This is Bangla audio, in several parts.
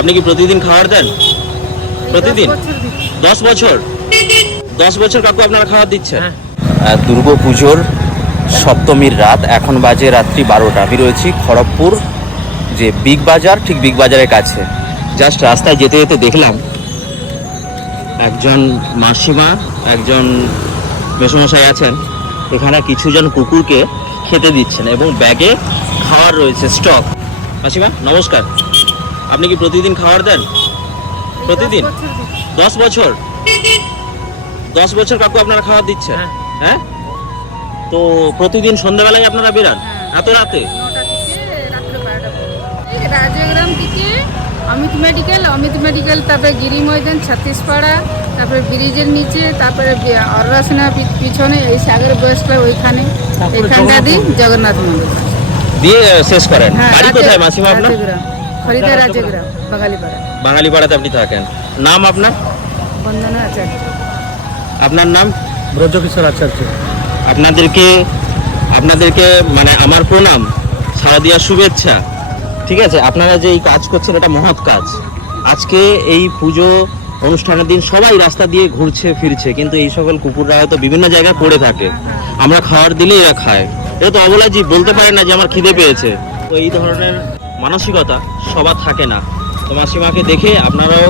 আপনি কি প্রতিদিন খাবার দেন? প্রতিদিন 10 বছর 10 বছর কাকু আপনারা খাবার দিচ্ছেন? দুর্গা পুজোর সপ্তমীর রাত, এখন বাজে রাত্রি 12টা। আমি রয়েছি খড়গপুর যে বিগ বাজার, ঠিক বিগ বাজারের কাছে। জাস্ট রাস্তায় যেতে যেতে দেখলাম একজন মাসিমা, একজন মেসোমশাই আছেন এখানে, কিছুজন কুকুরকে খেতে দিচ্ছেন এবং ব্যাগে খাবার রয়েছে, স্টক। মাসিমা নমস্কার, আপনি কি প্রতিদিন খাবার দেন? প্রতিদিন 10 বছর 10 বছর কাকু আপনারা খাবার দিচ্ছেন? হ্যাঁ, তো প্রতিদিন সন্ধ্যাবেলায় আপনারা বেরান এত রাতে? 9টা থেকে রাত্রে 12টা পর্যন্ত। রাজগ্রাম থেকে অমিত মেডিকেল, তারপরে গিরি ময়দান, ছত্তিশপাড়া, তারপরে ব্রিজের নিচে, তারপরে অররাসনা পিছনে, এই সাগর বয়সটা ওইখানে, এখানটা দিই জগন্নাথ মন্দির দিয়ে শেষ করেন। হ্যাঁ। বাড়ি কোথায় মাসিমা আপনার? খরিদা রাজগ্রাম, বাঙালিপাড়া। বাঙালিপাড়াতে আপনি থাকেন। নাম আপনার? বন্দনা আচার্য। আপনার নাম? ব্রজকিশোর আচার্য। আপনাদেরকে মানে আমার প্রণাম, সারা দেওয়ার শুভেচ্ছা। ঠিক আছে, আপনারা যে এই কাজ করছেন এটা মহৎ কাজ। আজকে এই পুজো অনুষ্ঠানের দিন সবাই রাস্তা দিয়ে ঘুরছে ফিরছে, কিন্তু এই সকল কুকুররা হয়তো বিভিন্ন জায়গায় পড়ে থাকে। আমরা খাবার দিলেই এরা খায়। এটা তো অবলা জীব, বলতে পারে না যে আমার খিদে পেয়েছে। তো এই ধরনের মানসিকতা সবার থাকে না। তো মাসিমাকে দেখে আপনারাও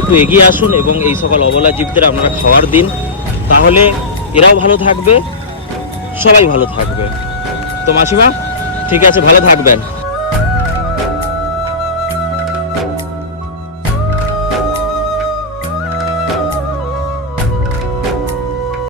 একটু এগিয়ে আসুন এবং এই সকল অবলা জীবদের আপনারা খাবার দিন, তাহলে এরাও ভালো থাকবে, সবাই ভালো থাকবে। তো মাসিমা ঠিক আছে, ভালো থাকবেন।